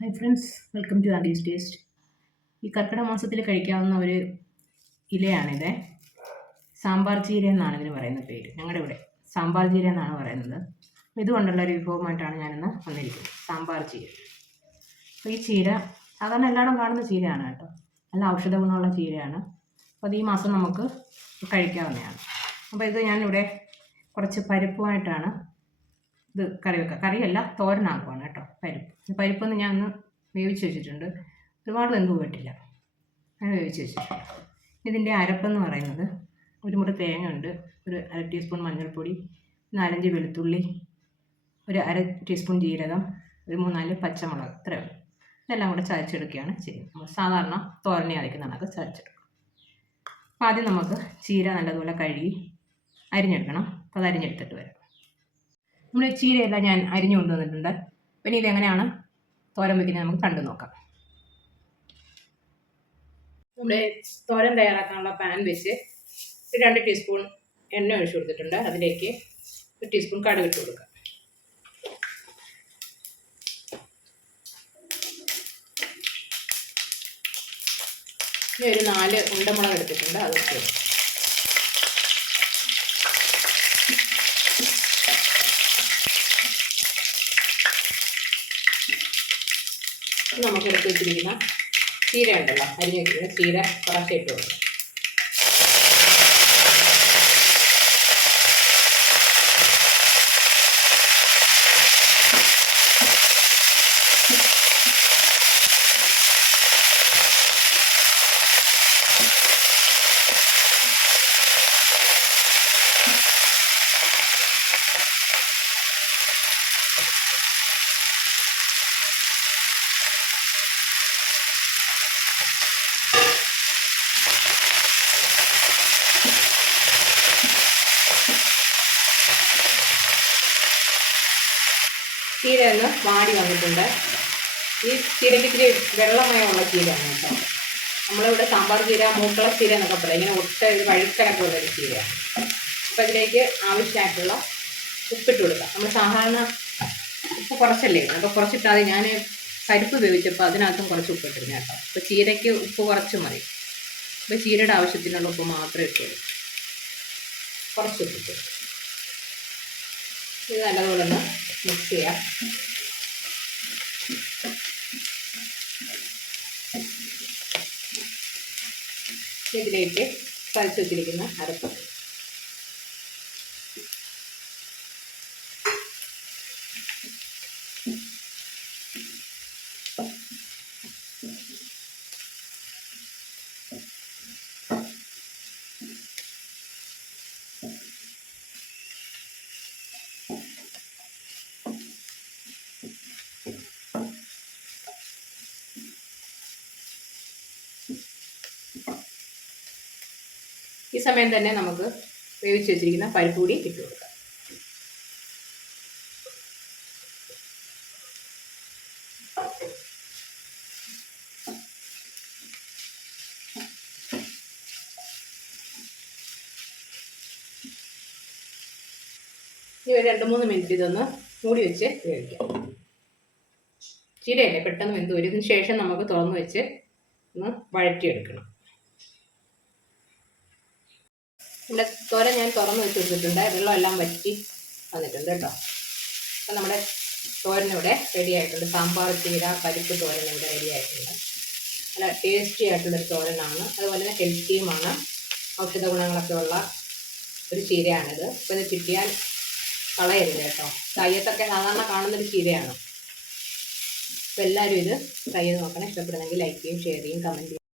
Hi friends, welcome to Andy's Taste. ഈ കർക്കിടക മാസത്തിൽ കഴിക്കാവുന്ന ഒരു ഇലയാണിത്. സാമ്പാർ ചീര എന്നാണ് ഇതിന് പറയുന്ന പേര്. ഞങ്ങളുടെ ഇവിടെ സാമ്പാർ ചീര എന്നാണ് പറയുന്നത്. ഇതുകൊണ്ടുള്ള ഒരു വിഭവമായിട്ടാണ് ഞാനിന്ന് വന്നിരിക്കുന്നത്. സാമ്പാർ ചീര. അപ്പോൾ ഈ ചീര സാധാരണ എല്ലായിടും കാണുന്ന ചീരയാണ് കേട്ടോ. നല്ല ഔഷധ ഗുണമുള്ള ചീരയാണ്. അപ്പോൾ അത് ഈ മാസം നമുക്ക് കഴിക്കാവുന്നതാണ്. അപ്പോൾ ഇത് ഞാനിവിടെ കുറച്ച് പരിപ്പുമായിട്ടാണ് ഇത് കറി വെക്കുക. കറിയല്ല, തോരനാക്കുവാണ് കേട്ടോ. പരിപ്പൊന്ന് ഞാൻ ഒന്ന് വേവിച്ച് വെച്ചിട്ടുണ്ട്. ഒരുപാട് വെന്ത് പോയിട്ടില്ല, അങ്ങനെ വേവിച്ച് വെച്ചിട്ടുണ്ട്. ഇതിൻ്റെ അരപ്പെന്ന് പറയുന്നത് ഒരു മുറി തേങ്ങ ഉണ്ട്, ഒരു 1/2 ടീസ്പൂൺ മഞ്ഞൾപ്പൊടി, 4-5 വെളുത്തുള്ളി, ഒരു 1/2 ടീസ്പൂൺ ജീരകം, ഒരു 3-4 പച്ചമുളക്, ഇത്രയും ഇതെല്ലാം കൂടെ ചതച്ചെടുക്കുകയാണ് ചെയ്യുന്നത്. നമ്മൾ സാധാരണ തോരനെ അരയ്ക്കുന്ന കണക്ക് ചതച്ചെടുക്കും. അപ്പോൾ ആദ്യം നമുക്ക് ചീര നല്ലതുപോലെ കഴുകി അരിഞ്ഞെടുക്കണം. അപ്പോൾ അത് അരിഞ്ഞെടുത്തിട്ട് വരാം. നമ്മുടെ ചീരയെല്ലാം ഞാൻ അരിഞ്ഞു കൊണ്ടുവന്നിട്ടുണ്ട്. പിന്നെ ഇതെങ്ങനെയാണ് തോരൻ വയ്ക്കുന്നത് നമുക്ക് കണ്ടു നോക്കാം. നമ്മുടെ തോരൻ തയ്യാറാക്കാനുള്ള പാൻ വെച്ച് 2 ടീസ്പൂൺ എണ്ണ ഒഴിച്ചു കൊടുത്തിട്ടുണ്ട്. അതിലേക്ക് 1 ടീസ്പൂൺ കടുക് ഇട്ട് കൊടുക്കാം. ഇനി ഒരു 4 ഉണ്ടമുളക് എടുത്തിട്ടുണ്ട്, അത് ഇട്ട് കൊടുക്കാം. നമുക്ക് എടുത്ത് വെച്ചിരിക്കുന്ന ചീര ഉണ്ടല്ലോ, അരിഞ്ഞ് വെച്ചിരിക്കുന്ന ചീര കുറച്ച് ഇട്ട് കൊടുക്കും. ചീര ഒന്ന് വാടി വന്നിട്ടുണ്ട്. ഈ ചീരയ്ക്ക് ഇച്ചിരി വെള്ളമയമുള്ള ചീരയാണ് കേട്ടോ. നമ്മളിവിടെ സാമ്പാർ ചീര, മൂക്കള ചീര എന്നൊക്കെ പറയാം. ഇങ്ങനെ ഒട്ട വഴുക്കലൊക്കെ ഉള്ളൊരു ചീരയാണ്. അപ്പോൾ ഇതിലേക്ക് ആവശ്യമായിട്ടുള്ള ഉപ്പിട്ട് കൊടുക്കാം. നമ്മൾ സാധാരണ ഉപ്പ് കുറച്ചല്ലേ, അപ്പോൾ കുറച്ചിട്ടാതെ ഞാൻ പരിപ്പ് വേവിച്ചപ്പോൾ അതിനകത്തും കുറച്ച് ഉപ്പിട്ടിരുന്നു കേട്ടോ. അപ്പോൾ ചീരയ്ക്ക് ഉപ്പ് കുറച്ച് മതി. അപ്പോൾ ചീരയുടെ ആവശ്യത്തിനുള്ള ഉപ്പ് മാത്രമേ ഇട്ടുള്ളൂ. കുറച്ച് ഉപ്പിട്ട് ഇത് നല്ലതുപോലെ ഒന്ന് മിക്സ് ചെയ്യാം. ഇതിലേക്ക് ചതച്ച് വെച്ചിരിക്കുന്ന അരപ്പ് ഈ സമയം തന്നെ നമുക്ക് വേവിച്ച് വെച്ചിരിക്കുന്ന പരിപ്പ് കൂടി ഇട്ട് കൊടുക്കാം. ഇനി ഒരു 2-3 മിനിറ്റ് ഇതൊന്ന് മൂടി വെച്ച് വേവിക്കാം. ചീരയല്ലേ, പെട്ടെന്ന് വെന്ത് വരും. ഇതിന് ശേഷം നമുക്ക് തുറന്ന് വെച്ച് ഒന്ന് വഴറ്റിയെടുക്കണം. ഇവിടെ തോരൻ ഞാൻ തുറന്ന് വെച്ച് കൊടുത്തിട്ടുണ്ട്. വെള്ളമെല്ലാം വറ്റി വന്നിട്ടുണ്ട് കേട്ടോ. അപ്പം നമ്മുടെ തോരനിവിടെ റെഡി ആയിട്ടുണ്ട്. സാമ്പാർ ചീര പരിപ്പ് തോരൻ ഇവിടെ റെഡി ആയിട്ടുണ്ട്. നല്ല ടേസ്റ്റി ആയിട്ടുള്ളൊരു തോരനാണ്. അതുപോലെ തന്നെ ഹെൽത്തിയുമാണ്. ഔഷധ ഗുണങ്ങളൊക്കെ ഉള്ള ഒരു ചീരയാണിത്. അപ്പോൾ ഇത് കിട്ടിയാൽ കളയരുത് കേട്ടോ. തയ്യത്തൊക്കെ സാധാരണ കാണുന്നൊരു ചീരയാണ്. അപ്പോൾ എല്ലാവരും ഇത് ട്രൈ ചെയ്ത് നോക്കണം. ഇഷ്ടപ്പെടുന്നെങ്കിൽ ലൈക്ക് ചെയ്യും, ഷെയർ ചെയ്യും, കമൻറ്റ് ചെയ്യും.